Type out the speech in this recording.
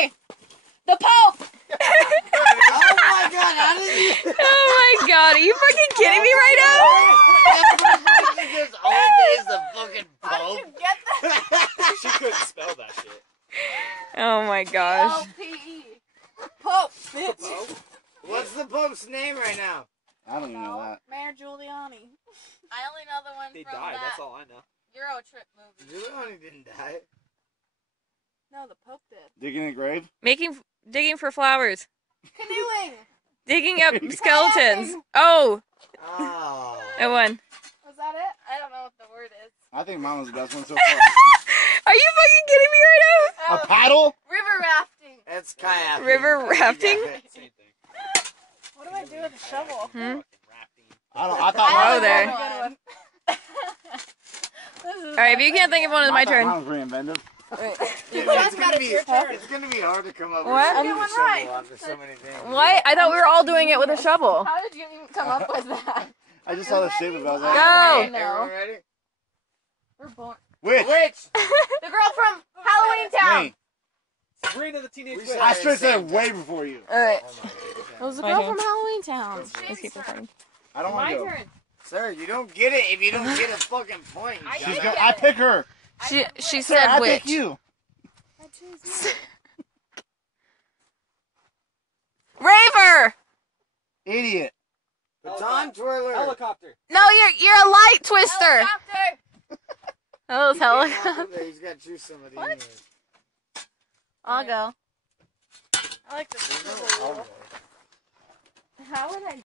Okay, the Pope. Oh my God! How did you? Oh my God, are you fucking kidding me right This old days the fucking How did Pope. you get that? She couldn't spell that shit. now? Oh my gosh. P-O-P-E. Pope, bitch. Oh, What's the Pope's name right now? I don't even know No, that. Mayor Giuliani. I only know the one they from died. that That's all I know. Euro Trip movie. Giuliani didn't die. No, the Pope did. Digging a grave? Digging for flowers. Canoeing. Digging up skeletons. Oh, Oh. I won. Was that it? I don't know what the word is. I think mine was the best one so far. Are you fucking kidding me right A paddle? River rafting. It's kayaking. River rafting? Same thing. What do I do with a shovel? Hmm? Fucking rafting. I don't. I Oh, thought there. Good one. All right, if you can't think of one, it's my turn. Mine was pretty inventive. It's gonna be hard to come up What? with Get one shovel right. after so many things. What? I thought we were all doing it with a shovel. How did you even come up with that? I just saw the shape of it. I was like, Go. Everyone ready? We're born. which? Which? The girl from Halloween Town. Me. Sabrina the Teenage We Witch. said- I straight said way before you. All right. Oh It was the My girl turn. from Halloween Town. Let's keep this on. I don't want My to go. turn. Sir, you don't get it if you don't get a fucking point. She's Johnny. go- I pick her. She Sir, said I which. pick you. I choose you. Raver. Idiot. Baton twirler. Helicopter. No, you're a light twister. Oh, helicopter. He's got to choose somebody. What? anyways. I'll go. I like the There's no swivel. elbow. How would I